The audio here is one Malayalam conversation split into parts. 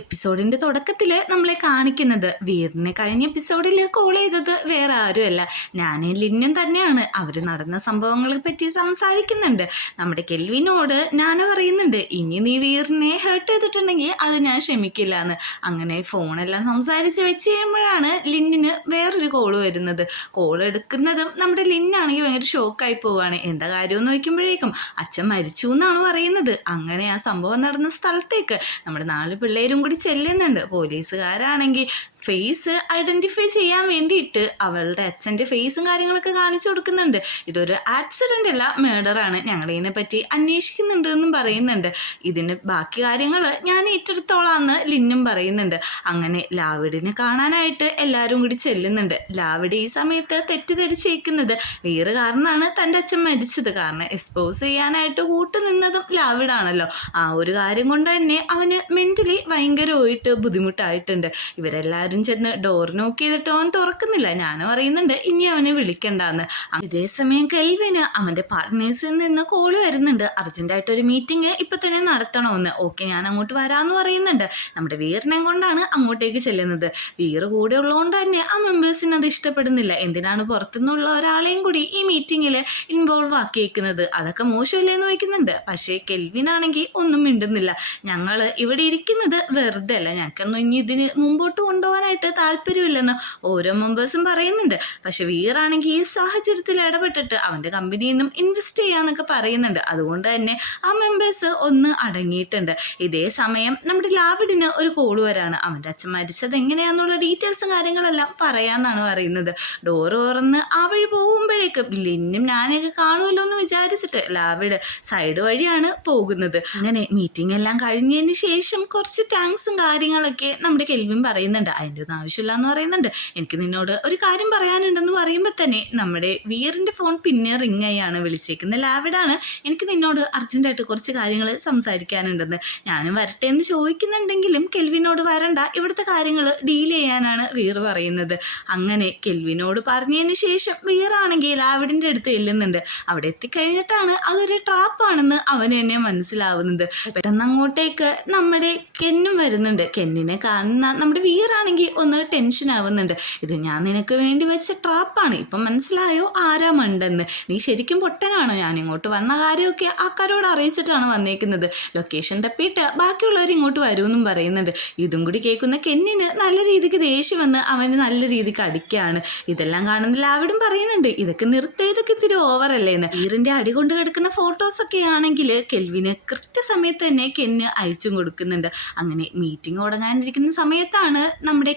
എപ്പിസോഡിൻ്റെ തുടക്കത്തിൽ നമ്മളെ കാണിക്കുന്നത് വീറിനെ കഴിഞ്ഞ എപ്പിസോഡിൽ കോൾ ചെയ്തത് വേറെ ആരുമല്ല ഞാനും ലിന്നും തന്നെയാണ്. അവർ നടന്ന സംഭവങ്ങളെ പറ്റി സംസാരിക്കുന്നുണ്ട്. നമ്മുടെ കെൽവിനോട് ഞാൻ പറയുന്നുണ്ട്, ഇനി നീ വീറിനെ ഹേർട്ട് ചെയ്തിട്ടുണ്ടെങ്കിൽ അത് ഞാൻ ക്ഷമിക്കില്ല എന്ന്. അങ്ങനെ ഫോണെല്ലാം സംസാരിച്ച് വെച്ച് കഴിയുമ്പോഴാണ് ലിന്നിന് വേറൊരു കോള് വരുന്നത്. കോൾ എടുക്കുന്നതും നമ്മുടെ ലിന്നാണെങ്കിൽ ഭയങ്കര ഷോക്കായി പോവുകയാണ്. എന്താ കാര്യമെന്ന് നോക്കുമ്പോഴേക്കും അച്ഛൻ മരിച്ചു എന്നാണ് പറയുന്നത്. അങ്ങനെ ആ സംഭവം നടന്ന സ്ഥലത്തേക്ക് നമ്മുടെ 4 പിള്ളേരും കൂടി ചെല്ലുന്നുണ്ട്. പോലീസുകാരാണെങ്കിൽ ഫേസ് ഐഡൻറ്റിഫൈ ചെയ്യാൻ വേണ്ടിയിട്ട് അവളുടെ അച്ഛൻ്റെ ഫേസും കാര്യങ്ങളൊക്കെ കാണിച്ചു കൊടുക്കുന്നുണ്ട്. ഇതൊരു ആക്സിഡൻ്റ് അല്ല, മേഡറാണ്, ഞങ്ങളിതിനെ പറ്റി അന്വേഷിക്കുന്നുണ്ട് എന്നും പറയുന്നുണ്ട്. ഇതിന് ബാക്കി കാര്യങ്ങൾ ഞാൻ ഏറ്റെടുത്തോളാമെന്ന് ലിന്നും പറയുന്നുണ്ട്. അങ്ങനെ ലാവിഡിനെ കാണാനായിട്ട് എല്ലാവരും കൂടി ചെല്ലുന്നുണ്ട്. ലാവിഡ് ഈ സമയത്ത് തെറ്റിദ്ധരിച്ചേക്കുന്നത് വീറ് കാരണമാണ് തൻ്റെ അച്ഛൻ മരിച്ചത്. കാരണം എക്സ്പോസ് ചെയ്യാനായിട്ട് കൂട്ടുനിന്നതും ലാവിഡാണല്ലോ. ആ ഒരു കാര്യം കൊണ്ട് തന്നെ അവന് മെൻ്റലി ഭയങ്കരമായിട്ട് ബുദ്ധിമുട്ടായിട്ടുണ്ട്. ഇവരെല്ലാവരും ചെന്ന് ഡോർ നോക്ക് ചെയ്തിട്ട് അവൻ തുറക്കുന്നില്ല. ഞാൻ പറയുന്നുണ്ട് ഇനി അവനെ വിളിക്കണ്ടെന്ന്. ഇതേസമയം കെൽവിന് അവൻ്റെ പാർട്ട്നേഴ്സിൽ നിന്ന് കോള് വരുന്നുണ്ട്. അർജൻറ്റായിട്ടൊരു മീറ്റിംഗ് ഇപ്പം തന്നെ നടത്തണമെന്ന്. ഓക്കെ, ഞാൻ അങ്ങോട്ട് വരാമെന്ന് പറയുന്നുണ്ട്. നമ്മുടെ വീറിനെ കൊണ്ടാണ് അങ്ങോട്ടേക്ക് ചെല്ലുന്നത്. വീറ് കൂടെ ഉള്ളതുകൊണ്ട് തന്നെ ആ മെമ്പേഴ്സിന് അത് ഇഷ്ടപ്പെടുന്നില്ല. എന്തിനാണ് പുറത്തുനിന്നുള്ള ഒരാളെയും കൂടി ഈ മീറ്റിങ്ങിൽ ഇൻവോൾവ് ആക്കിയേക്കുന്നത്? അതൊക്കെ മോശമില്ലെന്ന് വയ്ക്കുന്നുണ്ട്. പക്ഷേ കെൽവിനാണെങ്കിൽ ഒന്നും മിണ്ടുന്നില്ല. ഞങ്ങൾ ഇവിടെ ഇരിക്കുന്നത് വെറുതെ അല്ല, ഞങ്ങൾക്കൊന്നും ഇനി ഇതിന് മുമ്പോട്ട് കൊണ്ടുപോകാനായിട്ട് താല്പര്യമില്ലെന്ന് ഓരോ മെമ്പേഴ്സും പറയുന്നുണ്ട്. പക്ഷെ വീറാണെങ്കിൽ ഈ സാഹചര്യത്തിൽ ഇടപെട്ടിട്ട് അവൻ്റെ കമ്പനിയിൽ നിന്നും ഇൻവെസ്റ്റ് ചെയ്യാന്നൊക്കെ പറയുന്നുണ്ട്. അതുകൊണ്ട് തന്നെ ആ മെമ്പേഴ്സ് ഒന്ന് അടങ്ങിയിട്ടുണ്ട്. ഇതേ സമയം നമ്മുടെ ലാവിഡിന് ഒരു കോള് വരാണ്. അവൻ്റെ അച്ഛൻ മരിച്ചത് എങ്ങനെയാണെന്നുള്ള ഡീറ്റെയിൽസും കാര്യങ്ങളെല്ലാം പറയാമെന്നാണ് പറയുന്നത്. ഡോറ് തുറന്ന് ആ വഴി പോകുമ്പോഴേക്കും ലിന്നും ഞാനൊക്കെ കാണുമല്ലോ എന്ന് വിചാരിച്ചിട്ട് ലാവിഡ് സൈഡ് വഴിയാണ് പോകുന്നത്. അങ്ങനെ മീറ്റിംഗ് എല്ലാം കഴിഞ്ഞതിന് ശേഷം കുറച്ച് താങ്ക്സും കാര്യങ്ങളൊക്കെ നമ്മുടെ കെൽവിൻ പറയുന്നുണ്ട്. അതിൻ്റെ ഒന്നും ആവശ്യമില്ല എന്ന് പറയുന്നുണ്ട്. എനിക്ക് നിന്നോട് ഒരു കാര്യം പറയാനുണ്ടെന്ന് പറയുമ്പോൾ തന്നെ നമ്മുടെ വീറിൻ്റെ ഫോൺ പിന്നെ റിങ് ആയാണ് വിളിച്ചേക്കുന്നത്. ലാവിഡാണ്, എനിക്ക് നിന്നോട് അർജൻറ്റായിട്ട് കുറച്ച് കാര്യങ്ങൾ സംസാരിക്കാനുണ്ടെന്ന്. ഞാനും വരട്ടെ എന്ന് ചോദിക്കുന്നുണ്ടെങ്കിലും കെൽവിനോട് വരണ്ട, ഇവിടുത്തെ കാര്യങ്ങൾ ഡീൽ ചെയ്യാനാണ് വീറ് പറയുന്നത്. അങ്ങനെ കെൽവിനോട് പറഞ്ഞതിന് ശേഷം വീറാണെങ്കിൽ ലാവിഡിൻ്റെ അടുത്ത് ചെല്ലുന്നുണ്ട്. അവിടെ എത്തിക്കഴിഞ്ഞിട്ടാണ് അതൊരു ട്രാപ്പാണെന്ന് അവന് തന്നെ മനസ്സിലാവുന്നത്. പെട്ടെന്ന് അങ്ങോട്ടേക്ക് നമ്മുടെ കെന്നും വരുന്നുണ്ട്. കെന്നിനെ കാണുന്ന നമ്മുടെ വീറാണെങ്കിൽ ഒന്ന് ടെൻഷൻ ആവുന്നുണ്ട്. ഇത് ഞാൻ നിനക്ക് വേണ്ടി വെച്ച ട്രാപ്പാണ്, ഇപ്പം മനസ്സിലായോ ആരാ മണ്ടെന്ന്? നീ ശരിക്കും പൊട്ടനാണോ? ഞാൻ ഇങ്ങോട്ട് വന്ന കാര്യമൊക്കെ ആൾക്കാരോട് അറിയിച്ചിട്ടാണ് വന്നേക്കുന്നത്. ലൊക്കേഷൻ തപ്പിയിട്ട് ബാക്കിയുള്ളവർ ഇങ്ങോട്ട് വരുമെന്നും പറയുന്നുണ്ട്. ഇതും കൂടി കേൾക്കുന്ന കെന്നിന് നല്ല രീതിക്ക് ദേഷ്യം വന്ന് അവന് നല്ല രീതിക്ക് അടിക്കുകയാണ്. ഇതെല്ലാം കാണുന്ന ലാവിഡും പറയുന്നുണ്ട്, ഇതൊക്കെ ഇതൊക്കെ ഇത്തിരി ഓവറല്ലേ എന്ന്. വീറിൻ്റെ അടി കൊണ്ട് കിടക്കുന്ന ഫോട്ടോസൊക്കെ ആണെങ്കിൽ കെൽവിന് കൃത്യസമയത്ത് തന്നെ കെന്ന് അയച്ചും കൊടുക്കുന്നുണ്ട്. അങ്ങനെ മീറ്റിംഗ് തുടങ്ങാനിരിക്കുന്ന സമയത്താണ് നമ്മുടെ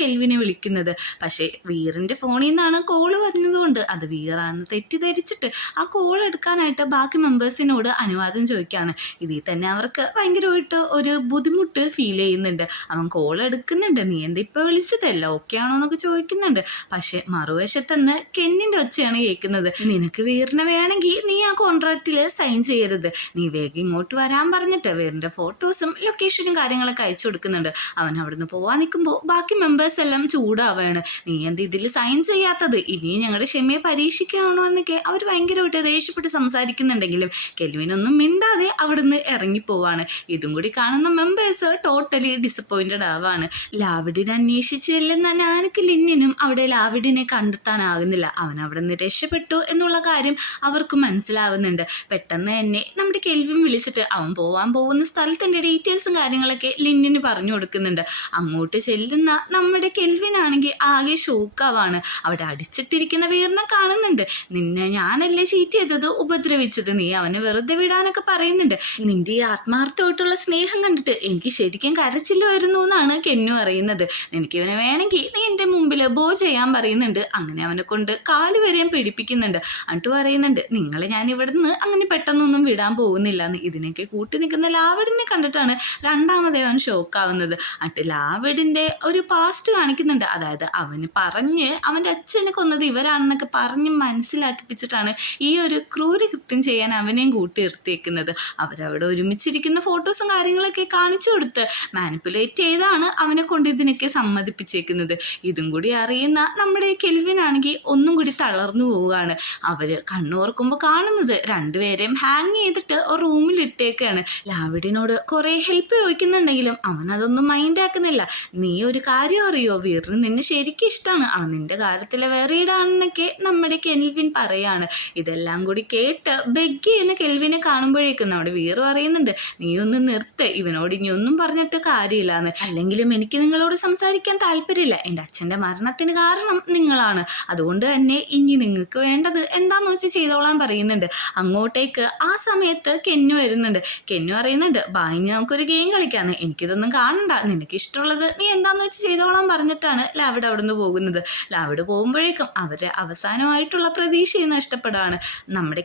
കെൽവിനെ വിളിക്കുന്നത്. പക്ഷേ വീറിൻ്റെ ഫോണിൽ നിന്നാണ് കോള് വരുന്നതുകൊണ്ട് അത് വീറാണെന്ന് തെറ്റിദ്ധരിച്ചിട്ട് ആ കോൾ എടുക്കാനായിട്ട് ബാക്കി മെമ്പേഴ്സിനോട് അനുവാദം ചോദിക്കുകയാണ്. ഇതിൽ തന്നെ അവർക്ക് ഭയങ്കരമായിട്ട് ഒരു ബുദ്ധിമുട്ട് ഫീൽ ചെയ്യുന്നുണ്ട്. അവൻ കോൾ എടുക്കുന്നുണ്ട്. നീ എന്താ ഇപ്പോൾ വിളിച്ചതല്ല, ഓക്കെ ആണോ എന്നൊക്കെ ചോദിക്കുന്നുണ്ട്. പക്ഷേ മറുവശത്തുനിന്ന് കെന്നിൻ്റെ ഒച്ചയാണ് കേൾക്കുന്നത്. നിനക്ക് വീറിനെ വേണമെങ്കിൽ നീ ആ കോൺട്രാക്റ്റിൽ സൈൻ ചെയ്യരുത്, നീ വേഗം ഇങ്ങോട്ട് വരാൻ പറഞ്ഞിട്ട് വീറിൻ്റെ ഫോട്ടോസും ലൊക്കേഷനും കാര്യങ്ങളൊക്കെ അയച്ചു കൊടുക്കുന്നുണ്ട്. അവൻ അവിടുന്ന് പോവാൻ നിൽക്കുമ്പോൾ ബാക്കി മെമ്പേഴ്സ് എല്ലാം ചൂടാവുകയാണ്. നീ എന്ത് ഇതിൽ സൈൻ ചെയ്യാത്തത്, ഇനിയും ഞങ്ങളുടെ ക്ഷമയെ പരീക്ഷിക്കണോ എന്നൊക്കെ അവർ ഭയങ്കരമായിട്ട് ദേഷ്യപ്പെട്ട് സംസാരിക്കുന്നുണ്ടെങ്കിലും കെൽവിനൊന്നും മിണ്ടാതെ അവിടുന്ന് ഇറങ്ങിപ്പോവാണ്. ഇതും കൂടി കാണുന്ന മെമ്പേഴ്സ് ടോട്ടലി ഡിസപ്പോയിൻറ്റഡ് ആവാണ്. ലാവിഡിനെ അന്വേഷിച്ച് ചെല്ലുന്ന ഞാനക്ക് ലിന്നിനും അവിടെ ലാവിഡിനെ കണ്ടെത്താനാകുന്നില്ല. അവൻ അവിടെ നിന്ന് രക്ഷപ്പെട്ടു എന്നുള്ള കാര്യം അവർക്ക് മനസ്സിലാവുന്നുണ്ട്. പെട്ടെന്ന് തന്നെ നമ്മുടെ കെൽവിൻ വിളിച്ചിട്ട് അവൻ പോവാൻ പോകുന്ന സ്ഥലത്തിൻ്റെ ഡീറ്റെയിൽസും കാര്യങ്ങളൊക്കെ ലിന്നിന് പറഞ്ഞു കൊടുക്കുന്നുണ്ട്. അങ്ങോട്ട് ചെല്ലുന്ന നമ്മുടെ കെൽവിനാണെങ്കിൽ ആകെ ഷോക്കാവാണ്. അവിടെ അടിച്ചിട്ടിരിക്കുന്ന വീറിനെ കാണുന്നുണ്ട്. നിന്നെ ഞാനല്ലേ ചീറ്റ് ചെയ്തത്, ഉപദ്രവിച്ചത്, നീ അവനെ വെറുതെ വിടാനൊക്കെ പറയുന്നുണ്ട്. നിന്റെ ഈ ആത്മാർത്ഥമായിട്ടുള്ള സ്നേഹം കണ്ടിട്ട് എനിക്ക് ശരിക്കും കരച്ചില്ല വരുന്നു എന്നാണ് കെന്നു അറിയുന്നത്. നിനക്ക് ഇവനെ വേണമെങ്കിൽ നീ എൻ്റെ മുമ്പിൽ ബോ ചെയ്യാൻ പറയുന്നുണ്ട്. അങ്ങനെ അവനെ കൊണ്ട് കാല് വരെയും പിടിപ്പിക്കുന്നുണ്ട്. എന്നിട്ട് പറയുന്നുണ്ട്, നിങ്ങളെ ഞാൻ ഇവിടുന്ന് അങ്ങനെ പെട്ടെന്നൊന്നും വിടാൻ പോകുന്നില്ല എന്ന്. ഇതിനൊക്കെ കൂട്ടി നിൽക്കുന്ന ലാവിഡിനെ കണ്ടിട്ടാണ് രണ്ടാമതേ അവൻ ഷോക്കാവുന്നത്. എന്നിട്ട് ലാവിഡിൻ്റെ ഒരു പാസ്റ്റ് കാണിക്കുന്നുണ്ട്. അതായത് അവന് പറഞ്ഞ് അവൻ്റെ അച്ഛനെ കൊന്നത് ഇവരാണെന്നൊക്കെ പറഞ്ഞ് മനസ്സിലാക്കിപ്പിച്ചിട്ടാണ് ഈ ഒരു ക്രൂരകൃത്യം ചെയ്യാൻ അവനെയും കൂട്ടി നിർത്തിയേക്കുന്നത്. അവരവിടെ ഒരുമിച്ചിരിക്കുന്ന ഫോട്ടോസും കാര്യങ്ങളൊക്കെ കാണിച്ചു കൊടുത്ത് മാനിപ്പുലേറ്റ് ചെയ്താണ് അവനെ കൊണ്ട് ഇതിനൊക്കെ സമ്മതിപ്പിച്ചേക്കുന്നത്. ഇതും കൂടി അറിയുന്ന നമ്മുടെ കെൽവിനാണെങ്കിൽ ഒന്നും കൂടി തളർന്നു പോവുകയാണ്. അവർ കണ്ണോർക്കുമ്പോൾ കാണുന്നത് രണ്ടുപേരെയും ഹാങ് ചെയ്തിട്ട് റൂമിൽ ഇട്ടേക്കാണ്. ലാവിഡിനോട് കുറേ ഹെൽപ്പ് ചോദിക്കുന്നുണ്ടെങ്കിൽ പറയുന്നുണ്ടെങ്കിലും അവൻ അതൊന്നും മൈൻഡ് ആക്കുന്നില്ല. നീ ഒരു കാര്യം അറിയോ, വീറിന് നിന്നെ ശരിക്കും ഇഷ്ടമാണ്, അവൻ നിന്റെ കാര്യത്തിൽ വേറെ ഇടാണെന്നൊക്കെ നമ്മുടെ കെൽവിൻ പറയാണ്. ഇതെല്ലാം കൂടി കേട്ട് ബെഗ് ചെയ്യുന്ന കെൽവിനെ കാണുമ്പോഴേക്കും നമ്മുടെ വീറ് പറയുന്നുണ്ട്, നീ ഒന്ന് നിർത്ത്, ഇവനോട് ഇനി ഒന്നും പറഞ്ഞിട്ട് കാര്യമില്ലാന്ന്. അല്ലെങ്കിലും എനിക്ക് നിങ്ങളോട് സംസാരിക്കാൻ താല്പര്യമില്ല. എൻ്റെ അച്ഛൻ്റെ മരണത്തിന് കാരണം നിങ്ങളാണ്. അതുകൊണ്ട് തന്നെ ഇനി നിങ്ങൾക്ക് വേണ്ടത് എന്താന്ന് വെച്ച് ചെയ്തോളാൻ പറയുന്നുണ്ട്. അങ്ങോട്ടേക്ക് ആ സമയത്ത് കെന്നു വരുന്നുണ്ട്. കെന്നു പറയുന്നുണ്ട്, ഇനി നമുക്കൊരു ഗെയിം കളിക്കാന്ന്, എനിക്കിതൊന്നും കാണണ്ട, നിനക്ക് ഇഷ്ടമുള്ളത് നീ എന്താന്ന് വെച്ച് ചെയ്തോളാൻ പറഞ്ഞിട്ടാണ് ലാവിഡ് അവിടെ നിന്ന് പോകുന്നത്. ലാവിഡ് പോകുമ്പോഴേക്കും അവരുടെ അവസാനമായിട്ടുള്ള പ്രതീക്ഷയെ നഷ്ടപ്പെടുകയാണ്. നമ്മുടെ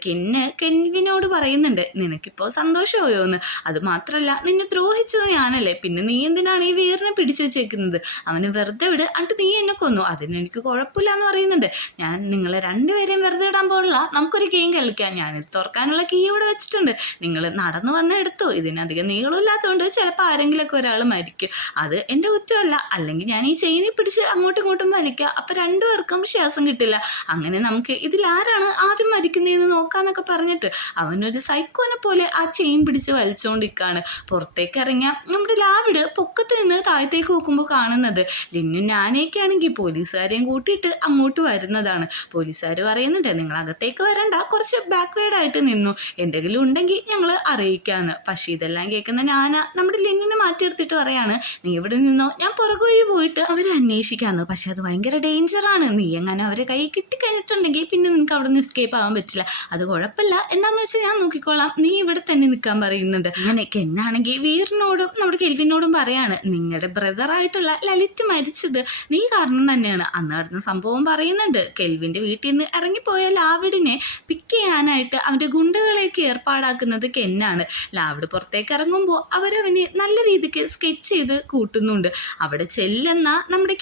കെൻവിനോട് പറയുന്നുണ്ട്, നിനക്കിപ്പോൾ സന്തോഷമായോ എന്ന്. അത് മാത്രമല്ല, നിന്നെ ദ്രോഹിച്ചത് ഞാനല്ലേ, പിന്നെ നീ എന്തിനാണ് ഈ വീറിനെ പിടിച്ചു വെച്ചേക്കുന്നത്, അവന് വെറുതെ വിട്, എന്നിട്ട് നീ എന്നെ കൊന്നു, അതിന് എനിക്ക് കുഴപ്പമില്ല എന്ന് പറയുന്നുണ്ട്. ഞാൻ നിങ്ങളെ രണ്ടുപേരെയും വെറുതെ ഇടാൻ പോലുള്ള, നമുക്കൊരു ഗെയിം കളിക്കാം, ഞാനിത് തുറക്കാനുള്ള കീ ഇവിടെ വെച്ചിട്ടുണ്ട്, നിങ്ങൾ നടന്നു വന്ന് എടുത്തു, ഇതിനധികം നീളമില്ലാത്തതുകൊണ്ട് ചിലപ്പോൾ ആരെങ്കിലുമൊക്കെ ഒരാൾ മരിക്കും, അത് എൻ്റെ കുറ്റമല്ല, അല്ലെങ്കിൽ ഞാൻ ഈ ചെയിനിൽ പിടിച്ച് അങ്ങോട്ടും ഇങ്ങോട്ടും വലിക്കുക, അപ്പം രണ്ടുപേർക്കും ശ്വാസം കിട്ടില്ല, അങ്ങനെ നമുക്ക് ഇതിലാരാണ് ആദ്യം മരിക്കുന്നതെന്ന് നോക്കാന്നൊക്കെ പറഞ്ഞിട്ട് അവനൊരു സൈക്കോനെ പോലെ ആ ചെയിൻ പിടിച്ച് വലിച്ചുകൊണ്ടിരിക്കുകയാണ്. പുറത്തേക്ക് ഇറങ്ങിയ നമ്മുടെ ലാവിഡ് പൊക്കത്ത് നിന്ന് താഴത്തേക്ക് നോക്കുമ്പോൾ കാണുന്നത് ലിന്നും ഞാനേക്ക് ആണെങ്കിൽ പോലീസുകാരെയും കൂട്ടിയിട്ട് അങ്ങോട്ട് വരുന്നതാണ്. പോലീസുകാർ പറയുന്നുണ്ട്, നിങ്ങൾ അകത്തേക്ക് വരണ്ട, കുറച്ച് ബാക്ക്വേർഡായിട്ട് നിന്നു, എന്തെങ്കിലും ഉണ്ടെങ്കിൽ ഞങ്ങൾ അറിയിക്കാമെന്ന്. പക്ഷേ ഇതെല്ലാം കേൾക്കുന്ന നമ്മുടെ ലിന്നിനെ മാറ്റി നിർത്തിയിട്ട് പറയാണ്, നീ ഇവിടെ നിന്നോ, ഞാൻ പുറകുവഴി പോയിട്ട് അവരെ അന്വേഷിക്കാമെന്ന്. പക്ഷെ അത് ഭയങ്കര ഡേഞ്ചറാണ്, നീ എങ്ങനെ അവരെ കൈ കിട്ടിക്കഴിഞ്ഞിട്ടുണ്ടെങ്കിൽ പിന്നെ നിനക്ക് അവിടെ നിന്ന് എസ്കേപ്പ് ആവാൻ പറ്റില്ല, അത് കുഴപ്പമില്ല, എന്താണെന്ന് വെച്ചാൽ ഞാൻ നോക്കിക്കോളാം, നീ ഇവിടെ തന്നെ നിൽക്കാൻ പറയുന്നുണ്ട്. അങ്ങനെ കെന്നാണെങ്കിൽ വീറിനോടും നമ്മുടെ കെൽവിനോടും പറയാണ്, നിങ്ങളുടെ ബ്രദറായിട്ടുള്ള ലലിറ്റ് മരിച്ചത് നീ കാരണം തന്നെയാണ്. അന്ന് നടന്ന സംഭവം പറയുന്നുണ്ട്. കെൽവിൻ്റെ വീട്ടിൽ നിന്ന് ഇറങ്ങിപ്പോയ ലാവിഡിനെ പിക്ക് ചെയ്യാനായിട്ട് അവൻ്റെ ഗുണ്ടകളെയൊക്കെ ഏർപ്പാടാക്കുന്നത് കെന്നാണ്. ലാവിഡ് പുറത്തേക്ക് ഇറങ്ങുമ്പോൾ അവരവന് നല്ല രീതിക്ക് സ്കെച്ച് ചെയ്ത് കൂട്ടുന്നുണ്ട്. അവിടെ ചെല്ലുന്ന നമ്മുടെ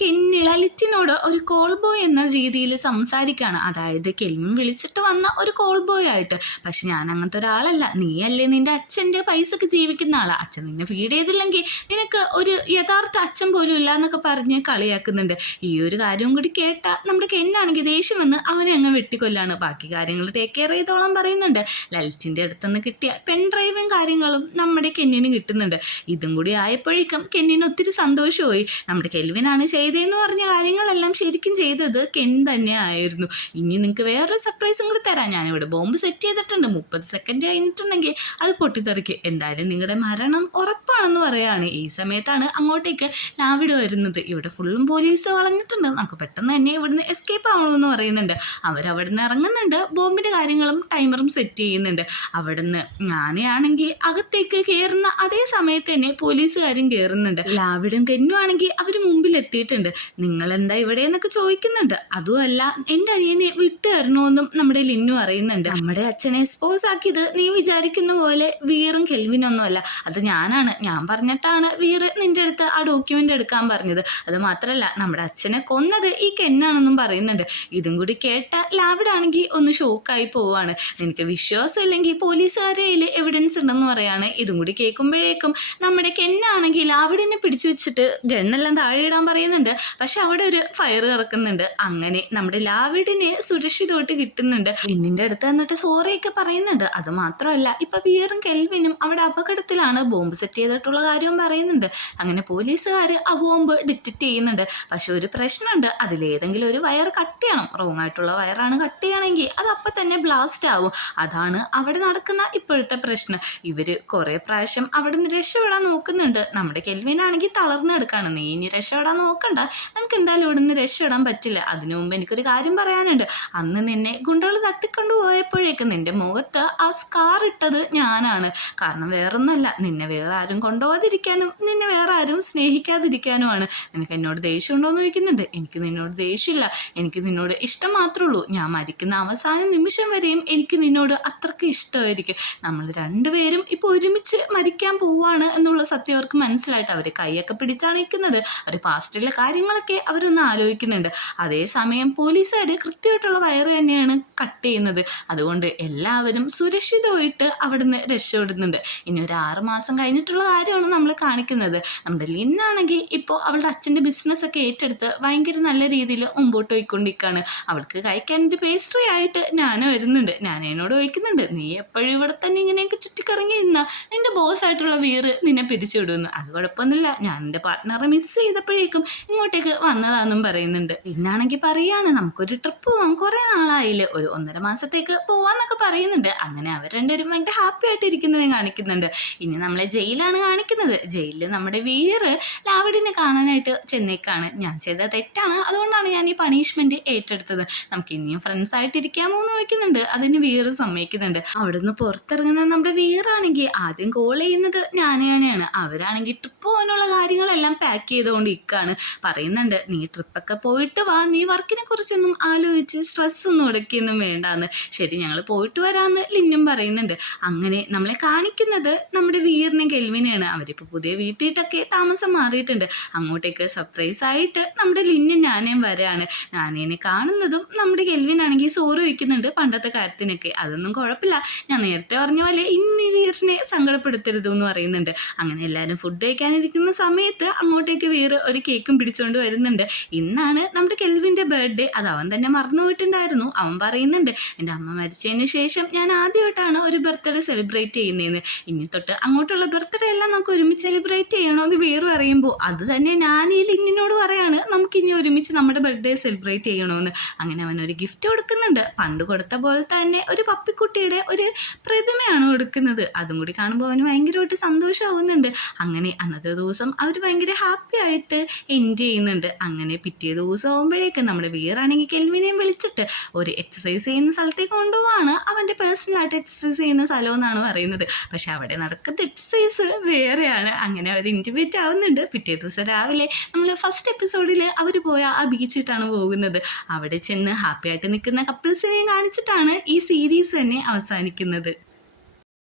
ലലിറ്റിനോട് ഒരു കോൾ ബോയ് എന്ന രീതിയിൽ സംസാരിക്കുകയാണ്, അതായത് കെൽവിൻ വിളിച്ചിട്ട് വന്ന ഒരു കോൾ ബോയ് ആയിട്ട്. പക്ഷെ ഞാൻ അങ്ങനത്തെ ഒരാളല്ല, നീയല്ലേ നിന്റെ അച്ഛൻ്റെ പൈസക്ക് ജീവിക്കുന്ന ആളാ, അച്ഛൻ നിന്നെ ഫീഡ് ചെയ്തില്ലെങ്കിൽ നിനക്ക് ഒരു യഥാർത്ഥ അച്ഛൻ പോലും ഇല്ല എന്നൊക്കെ പറഞ്ഞ് കളിയാക്കുന്നുണ്ട്. ഈ ഒരു കാര്യവും കൂടി കേട്ട നമ്മുടെ കെന്നാണെങ്കിൽ ദേഷ്യം വന്ന് അവനെ അങ്ങ് വെട്ടിക്കൊല്ലാണ്. ബാക്കി കാര്യങ്ങൾ ടേക്ക് കെയർ ചെയ്തോളാൻ പറയുന്നുണ്ട്. ലലിറ്റിൻ്റെ അടുത്തുനിന്ന് കിട്ടിയ പെൻ ഡ്രൈവും കാര്യങ്ങളും നമ്മുടെ കെന്നിന് കിട്ടുന്നുണ്ട്. ഇതും കൂടി ആയപ്പോഴേക്കും കെന്നിന് ഒത്തിരി സന്തോഷമായി. നമ്മുടെ കെൽവിനാണ് ചെയ്തതെന്ന് പറഞ്ഞ കാര്യങ്ങളെല്ലാം ശരിക്കും ചെയ്തത് കെൻ തന്നെ ആയിരുന്നു. ഇനി നിങ്ങൾക്ക് വേറൊരു സർപ്രൈസും കൂടി തരാം, ഞാനിവിടെ ബോംബ് സെറ്റ് ചെയ്തിട്ടുണ്ട്, 30 സെക്കൻഡ് കഴിഞ്ഞിട്ടുണ്ടെങ്കിൽ അത് പൊട്ടിത്തെറിക്കും, എന്തായാലും നിങ്ങളുടെ മരണം ഉറപ്പാണെന്ന് പറയാണ്. ഈ സമയത്താണ് അങ്ങോട്ടേക്ക് ലാവിഡ് വരുന്നത്. ഇവിടെ ഫുള്ളും പോലീസ് വളഞ്ഞിട്ടുണ്ട്, നമുക്ക് പെട്ടെന്ന് തന്നെ ഇവിടുന്ന് എസ്കേപ്പ് ആവണമെന്ന് പറയുന്നുണ്ട്. അവരവിടുന്ന് ഇറങ്ങുന്നുണ്ട്, ബോംബിൻ്റെ കാര്യങ്ങളും ടൈമറും സെറ്റ് ചെയ്യുന്നുണ്ട്. അവിടുന്ന് ഞാനാണെങ്കിൽ അകത്തേക്ക് കയറുന്ന അതേ സമയത്ത് തന്നെ പോലീസുകാരും കയറുന്നുണ്ട്. ലാവിഡും കെന്നു ആണെങ്കിൽ അവർ മുമ്പിൽ എത്തിയിട്ടുണ്ട്. നിങ്ങളെന്താ ഇവിടെ എന്നൊക്കെ ചോദിക്കുന്നുണ്ട്. അതുമല്ല, എൻ്റെ അനിയനെ വിട്ടു തരണമെന്നും നമ്മുടെ ലിന്നു അറിയുന്നുണ്ട്. നമ്മുടെ അച്ഛനെ എക്സ്പോസ് ആക്കിയത് നീ വിചാരിക്കുന്ന പോലെ വീറും കെൽവിനൊന്നുമല്ല, അത് ഞാനാണ്, ഞാൻ പറഞ്ഞിട്ടാണ് വീറ് നിന്റെ അടുത്ത് ആ ഡോക്യുമെൻ്റ് എടുക്കാൻ പറഞ്ഞത്. അത് മാത്രമല്ല, നമ്മുടെ അച്ഛനെ കൊന്നത് ഈ കെന്നാണെന്നും പറയുന്നുണ്ട്. ഇതും കൂടി കേട്ട ലാവിഡാണെങ്കിൽ ഒന്ന് ഷോക്കായി പോവാണ്. നിനക്ക് വിശ്വാസം ഇല്ലെങ്കിൽ പോലീസുകാരുടെ കയ്യിൽ എവിഡൻസ് ഉണ്ടെന്ന് പറയാണ്. ഇതും കൂടി കേൾക്കുമ്പോഴേക്കും നമ്മുടെ കെന്നാണെങ്കിൽ ലാവിഡിനെ പിടിച്ചു വെച്ചിട്ട് ഗണ്ണെല്ലാം താഴെ ഇടാൻ പറയുന്നുണ്ട്. പക്ഷെ അവിടെ ഒരു ഫയർ ഇറക്കുന്നുണ്ട്. അങ്ങനെ നമ്മുടെ ലാവിഡിനെ സുരക്ഷിതമായിട്ട് കിട്ടുന്നുണ്ട്. ലിന്നിൻ്റെ അടുത്ത് എന്നിട്ട് സോറിയൊക്കെ പറയുന്നുണ്ട്. അത് മാത്രമല്ല, ഇപ്പൊ വീറും കെൽവിനും അവിടെ അപകടത്തിലാണ്, ബോംബ് സെറ്റ് ചെയ്തിട്ടുള്ള കാര്യവും പറയുന്നുണ്ട്. അങ്ങനെ പോലീസുകാർ ആ ബോംബ് ഡിറ്റക്ട് ചെയ്യുന്നുണ്ട്. പക്ഷെ ഒരു പ്രശ്നമുണ്ട്, അതിലേതെങ്കിലും ഒരു വയർ കട്ട് ചെയ്യണം. റോങ് ആയിട്ടുള്ള വയറാണ് കട്ട് ചെയ്യണമെങ്കിൽ അത് അപ്പം തന്നെ ബ്ലാസ്റ്റ് ആവും. അതാണ് അവിടെ നടക്കുന്ന ഇപ്പോഴത്തെ പ്രശ്നം. ഇവർ കുറേ പ്രാവശ്യം അവിടെ നിന്ന് രക്ഷപ്പെടാൻ നോക്കുന്നുണ്ട്. നമ്മുടെ കെൽവിനാണെങ്കിൽ തളർന്നെടുക്കാണ്. നീ ഇനി രക്ഷപ്പെടാൻ നോക്കണ്ട, നമുക്ക് എന്തായാലും ഇവിടെ നിന്ന് രക്ഷപ്പെടാൻ പറ്റില്ല. അതിനു മുമ്പ് എനിക്കൊരു കാര്യം പറയാനുണ്ട്. അന്ന് നിന്നെ ഗുണ്ടകൾ തട്ടിക്കൊണ്ടു പോയപ്പോഴേക്കും നിന്റെ മുഖത്ത് ആ സ്കാർ ഇട്ടത് ഞാനാണ്. കാരണം വേറൊന്നുമല്ല, നിന്നെ വേറെ ആരും കൊണ്ടുപോകാതിരിക്കാനും നിന്നെ വേറെ ആരും സ്നേഹിക്കാതിരിക്കാനുമാണ്. നിനക്ക് എന്നോട് ദേഷ്യം ഉണ്ടോ എന്ന് ചോദിക്കുന്നുണ്ട്. എനിക്ക് നിന്നോട് ദേഷ്യമില്ല, എനിക്ക് നിന്നോട് ഇഷ്ടം മാത്രമേ ഉള്ളൂ. ഞാൻ മരിക്കുന്ന അവസാന നിമിഷം വരെയും എനിക്ക് നിന്നോട് അത്രയ്ക്ക് ഇഷ്ടമായിരിക്കും. നമ്മൾ രണ്ടുപേരും ഇപ്പോൾ ഒരുമിച്ച് മരിക്കാൻ പോവാണ് എന്നുള്ള സത്യം അവർക്ക് മനസ്സിലായിട്ട് അവർ കൈയൊക്കെ പിടിച്ചാണ് നിൽക്കുന്നത്. അവർ പാസ്റ്റിലെ കാര്യങ്ങളൊക്കെ അവരൊന്ന് ആലോചിക്കുന്നുണ്ട്. അതേസമയം പോലീസുകാർ കൃത്യമായിട്ടുള്ള വയറ് തന്നെയാണ് കട്ട് ചെയ്യുന്നത്. അതുകൊണ്ട് എല്ലാവരും സുരക്ഷിതമായിട്ട് അവിടുന്ന് രക്ഷപ്പെടുന്നുണ്ട്. ഇനി ഒരു 6 മാസം കഴിഞ്ഞിട്ടുള്ള കാര്യമാണ് നമ്മൾ കാണിക്കുന്നത്. നമ്മുടെ ലിന്നാണെങ്കിൽ ഇപ്പോൾ അവളുടെ അച്ഛൻ്റെ ബിസിനസ്സൊക്കെ ഏറ്റെടുത്ത് ഭയങ്കര നല്ല രീതിയിൽ മുമ്പോട്ട് പോയിക്കൊണ്ടിരിക്കുകയാണ്. അവൾക്ക് കഴിക്കാനൊരു പേസ്ട്രി ആയിട്ട് ഞാൻ വരുന്നുണ്ട്. ഞാൻ എന്നോട് ചോദിക്കുന്നുണ്ട്, നീ എപ്പോഴും ഇവിടെ തന്നെ ഇങ്ങനെയൊക്കെ ചുറ്റിക്കറങ്ങി നിന്നാ നിന്റെ ബോസ് ആയിട്ടുള്ള വീറ് നിന്നെ പിരിച്ചുവിടുന്നു. അത് കുഴപ്പമൊന്നുമില്ല, ഞാൻ എൻ്റെ പാർട്ട്ണറെ മിസ് ചെയ്തപ്പോഴേക്കും ഇങ്ങോട്ടേക്ക് വന്നതാണെന്നും പറയുന്നുണ്ട്. പിന്നാണെങ്കിൽ പറയാണ് നമുക്കൊരു ട്രിപ്പ് പോവാം, കുറേ നാളായില്ലേ, ഒരു 1.5 മാസത്തേക്ക് പോവാന്നൊക്കെ പറയുന്നുണ്ട്. അങ്ങനെ അവർ രണ്ടുപേരും ഭയങ്കര ഹാപ്പി ആയിട്ട് ഇരിക്കുന്നതും കാണിക്കുന്നുണ്ട്. ഇനി നമ്മളെ ജയിലാണ് കാണിക്കുന്നത്. ജയിലിൽ നമ്മുടെ വീറ് ലാവഡിനെ കാണാനായിട്ട് ചെന്നേക്കാണ്. ഞാൻ ചെയ്ത തെറ്റാണ്, അതുകൊണ്ടാണ് ഞാൻ ഈ പണിഷ്മെന്റ് ഏറ്റെടുത്തത്, നമുക്ക് ഇനിയും ഫ്രണ്ട്സ് ആയിട്ട് ഇരിക്കാമോ എന്ന് ചോദിക്കുന്നുണ്ട്. അതിന് വീറ് സമ്മതിക്കുന്നുണ്ട്. അവിടുന്ന് പുറത്തിറങ്ങുന്ന നമ്മുടെ വീറാണെങ്കിൽ ആദ്യം കോൾ ചെയ്യുന്നത് ഞാനെയാണ്. അവരാണെങ്കിൽ ട്രിപ്പ് പോകാനുള്ള കാര്യങ്ങളെല്ലാം പാക്ക് ചെയ്തുകൊണ്ട് ഇരിക്കുകയാണ്. പറയുന്നുണ്ട്, നീ ട്രിപ്പൊക്കെ പോയിട്ട് വാ, നീ വർക്കിനെ കുറിച്ചൊന്നും ആലോചിച്ച് സ്ട്രെസ് ഒന്നും ഉടക്കിയൊന്നും വേണ്ടാന്ന്. ശരി, ഞങ്ങൾ പോയിട്ട് വരാമെന്ന് ലിന്നും പറയുന്നുണ്ട്. അങ്ങനെ നമ്മളെ കാണിക്കുന്നത് നമ്മുടെ വീറിനെ കെൽവിനെയാണ്. അവരിപ്പോൾ പുതിയ വീട്ടിട്ടൊക്കെ താമസം മാറിയിട്ടുണ്ട്. അങ്ങോട്ടേക്ക് സർപ്രൈസ് ആയിട്ട് നമ്മുടെ ലിന്നും ഞാനേയും വരാണ്. ഞാനേനെ കാണുന്നതും നമ്മുടെ കെൽവിനാണെങ്കിൽ സോറി വയ്ക്കുന്നുണ്ട് പണ്ടത്തെ കാര്യത്തിനൊക്കെ. അതൊന്നും കുഴപ്പമില്ല, ഞാൻ നേരത്തെ പറഞ്ഞ പോലെ ഇനി വീറിനെ സങ്കടപ്പെടുത്തരുത് എന്ന് പറയുന്നുണ്ട്. അങ്ങനെ എല്ലാവരും ഫുഡ് കഴിക്കാനിരിക്കുന്ന സമയത്ത് അങ്ങോട്ടേക്ക് വീറ് ഒരു കേക്കും പിടിച്ചുകൊണ്ട് വരുന്നുണ്ട്. ഇന്നാണ് നമ്മുടെ കെൽവിൻ്റെ ബർത്ത്ഡേ. അത് അവൻ തന്നെ മറന്നു പോയിട്ടുണ്ടായിരുന്നു. അവൻ പറയുന്നുണ്ട്, എൻ്റെ അമ്മ മരിച്ചതിന് ശേഷം ഞാൻ ആദ്യമായിട്ടാണ് ഒരു ബർത്ത്ഡേ സെലിബ്രേറ്റ് ചെയ്യുന്നതെന്ന്. ഇനി തൊട്ട് അങ്ങോട്ടുള്ള ബർത്ത്ഡേ എല്ലാം നമുക്ക് ഒരുമിച്ച് സെലിബ്രേറ്റ് ചെയ്യണോ എന്ന് വീറ് പറയുമ്പോൾ അത് തന്നെ ഞാൻ ഈ ലിന്നിനോട് പറയാണ്, നമുക്കിനി ഒരുമിച്ച് നമ്മുടെ ബർത്ത്ഡേ സെലിബ്രേറ്റ് ചെയ്യണമെന്ന്. അങ്ങനെ അവൻ ഒരു ഗിഫ്റ്റ് കൊടുക്കുന്നുണ്ട്. പണ്ട് കൊടുത്ത പോലെ തന്നെ ഒരു പപ്പിക്കുട്ടിയുടെ ഒരു പ്രതിമയാണ് കൊടുക്കുന്നത്. അതും കൂടി കാണുമ്പോൾ അവന് ഭയങ്കരമായിട്ട് സന്തോഷമാവുന്നുണ്ട്. അങ്ങനെ അന്നത്തെ ദിവസം അവർ ഭയങ്കര ഹാപ്പി ആയിട്ട് എൻജോയ് ചെയ്യുന്നുണ്ട്. അങ്ങനെ പിറ്റേ ദിവസം ആകുമ്പോഴേക്കും നമ്മുടെ വീറാണെങ്കിൽ കെൽവിനെയും വിളിച്ചിട്ട് ഒരു എക്സസൈസ് ചെയ്യുന്ന സ്ഥലത്തേക്ക് കൊണ്ടുപോവാണ്. അവൻ്റെ പേഴ്സണലായിട്ട് എക്സസൈസ് ചെയ്യുന്ന സ്ഥലം എന്നാണ് പറയുന്നത്. പക്ഷെ അവിടെ നടക്കുന്ന എക്സസൈസ് വേറെയാണ്. അങ്ങനെ അവർ ഇൻറ്റിമേറ്റ് ആവുന്നുണ്ട്. പിറ്റേ ദിവസം രാവിലെ നമ്മൾ ഫസ്റ്റ് എപ്പിസോഡിൽ അവർ പോയ ആ ബീച്ചിട്ടാണ് പോകുന്നത്. അവിടെ ചെന്ന് ഹാപ്പി ആയിട്ട് നിൽക്കുന്ന കപ്പിൾസിനെയും കാണിച്ചിട്ടാണ് ഈ സീരീസ് തന്നെ അവസാനിക്കുന്നത്.